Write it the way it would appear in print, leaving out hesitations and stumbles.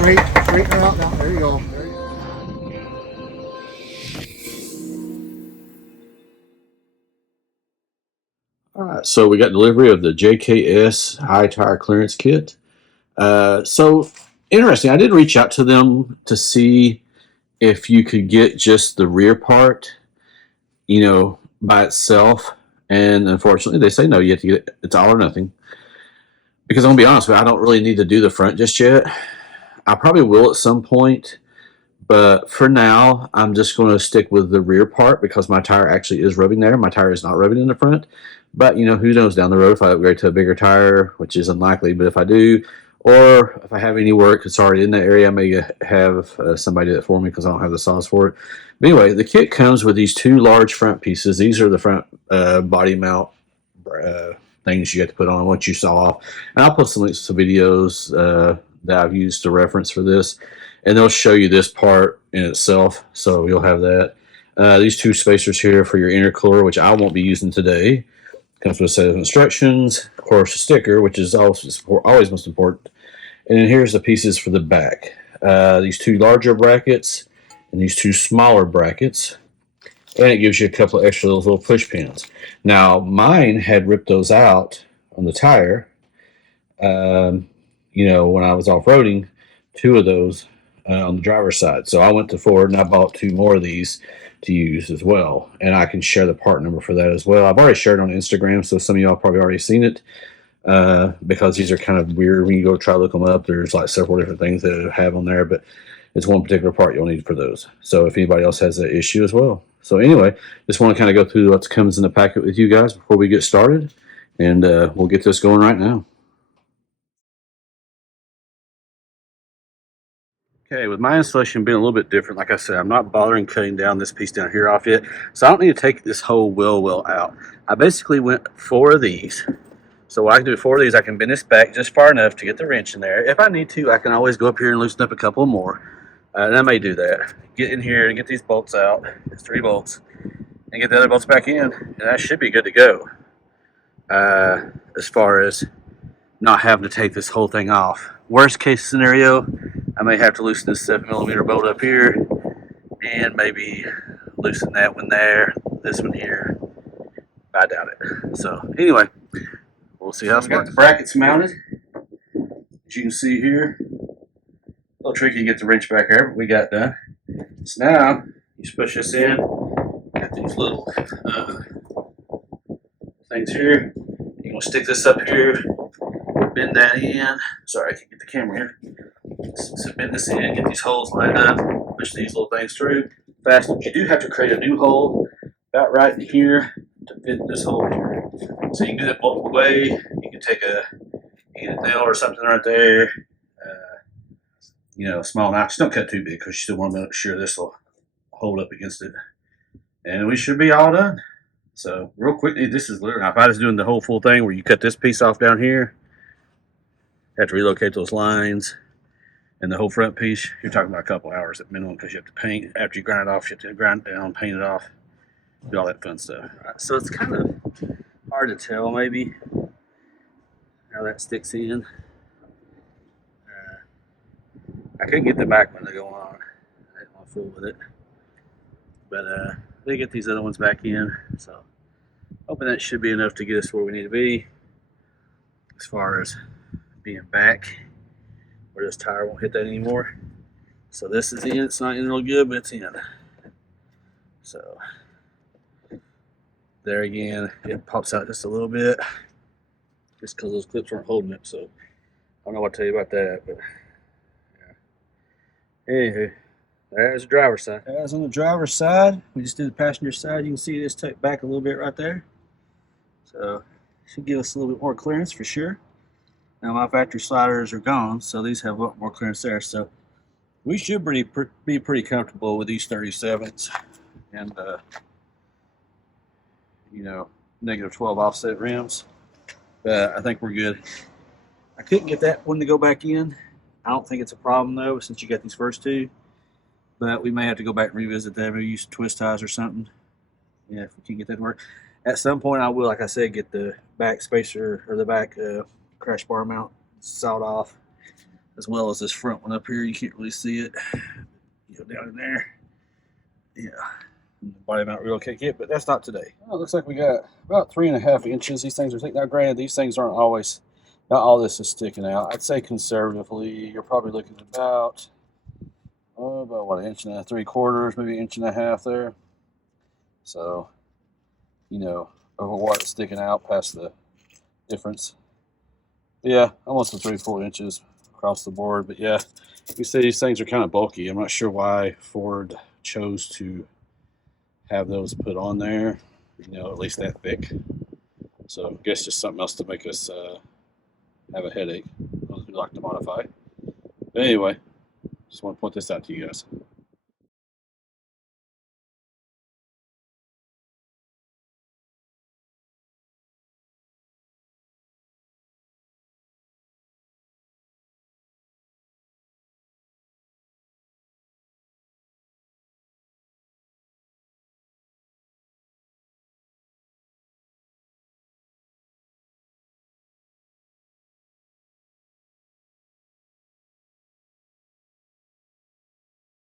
straighten her out now. There you go. There you go. All right, so we got delivery of the JKS high tire clearance kit. So interesting. I did reach out to them to see if you could get just the rear part, by itself. And unfortunately, they say no. You have to get it's all or nothing. Because I'm gonna be honest with you, I don't really need to do the front just yet. I probably will at some point, but for now, I'm just going to stick with the rear part because my tire actually is rubbing there. My tire is not rubbing in the front. But, who knows down the road if I upgrade to a bigger tire, which is unlikely. But if I do, or if I have any work that's already in that area, I may have somebody do it for me because I don't have the sauce for it. But anyway, the kit comes with these two large front pieces. These are the front body mount things you have to put on once you saw off. And I'll put some links to videos that I've used to reference for this. And they'll show you this part in itself, so you'll have that. These two spacers here for your intercooler, which I won't be using today. Comes with a set of instructions, of course, a sticker, which is always most important. And then here's the pieces for the back. These two larger brackets and these two smaller brackets. And it gives you a couple of extra little push pins. Now, mine had ripped those out on the tire, when I was off-roading, two of those on the driver's side. So I went to Ford and I bought two more of these to use as well. And I can share the part number for that as well. I've already shared it on Instagram, so some of y'all probably already seen it because these are kind of weird when you go try to look them up. There's like several different things that I have on there, but it's one particular part you'll need for those. So if anybody else has that issue as well. So anyway, just want to kind of go through what comes in the packet with you guys before we get started. And we'll get this going right now. Okay, with my installation being a little bit different, like I said, I'm not bothering cutting down this piece down here off yet, so I don't need to take this whole wheel well out. I basically went 4 of these. So what I can do with 4 of these, I can bend this back just far enough to get the wrench in there. If I need to, I can always go up here and loosen up a couple more, and I may do that. Get in here and get these bolts out, it's 3 bolts, and get the other bolts back in, and that should be good to go. As far as not having to take this whole thing off. Worst case scenario, I may have to loosen this 7mm bolt up here and maybe loosen that one there, this one here. I doubt it. So anyway, we'll see how it's got the brackets mounted. As you can see here, a little tricky to get the wrench back there, but we got done. So now you just push this in. Got these little things here. You're gonna stick this up here, bend that in. Sorry, I can't get the camera here. So bend this in, get these holes lined up, push these little things through. Fast. You do have to create a new hole about right in here to fit this hole here. So you can do that multiple ways. You can take a nail or something right there. Small knife. Just don't cut too big because you still want to make sure this will hold up against it. And we should be all done. So real quickly, this is literally, if I was doing the whole full thing where you cut this piece off down here, have to relocate those lines, and the whole front piece, you're talking about a couple hours at minimum because you have to paint. After you grind it off, you have to grind it down, paint it off, do all that fun stuff. Right, so it's kind of hard to tell maybe how that sticks in. I couldn't get the back one to go on. I didn't want to fool with it. But they get these other ones back in, so hoping that should be enough to get us where we need to be as far as being back where this tire won't hit that anymore. So this is in. It's not in real good, but it's in. So there again, it pops out just a little bit just because those clips aren't holding it. So I don't know what to tell you about that, but yeah. Anywho, there's the driver's side. As on the driver's side, we just did the passenger side. You can see this tucked back a little bit right there. So should give us a little bit more clearance for sure. Now my factory sliders are gone, so these have a lot more clearance there. So we should be pretty comfortable with these 37s and -12 offset rims. But I think we're good. I couldn't get that one to go back in. I don't think it's a problem though, since you got these first two. But we may have to go back and revisit that. Maybe use twist ties or something. Yeah, if we can get that to work. At some point, I will, like I said, get the back spacer or the back crash bar mount sawed off. as well as this front one up here. You can't really see it. You go down in there. Yeah. Body mount relocate kit, but that's not today. Well, it looks like we got about 3.5 inches. These things are thick. Now, granted, these things aren't always, not all this is sticking out. I'd say conservatively, you're probably looking at about what, 1 3/4 inches, maybe 1.5 inches there. So, you know, over what is sticking out past the difference. But yeah, almost 3 full inches across the board. But yeah, you see these things are kind of bulky. I'm not sure why Ford chose to have those put on there, you know, at least that thick. So I guess just something else to make us have a headache, those we like to modify. But anyway, just want to point this out to you guys.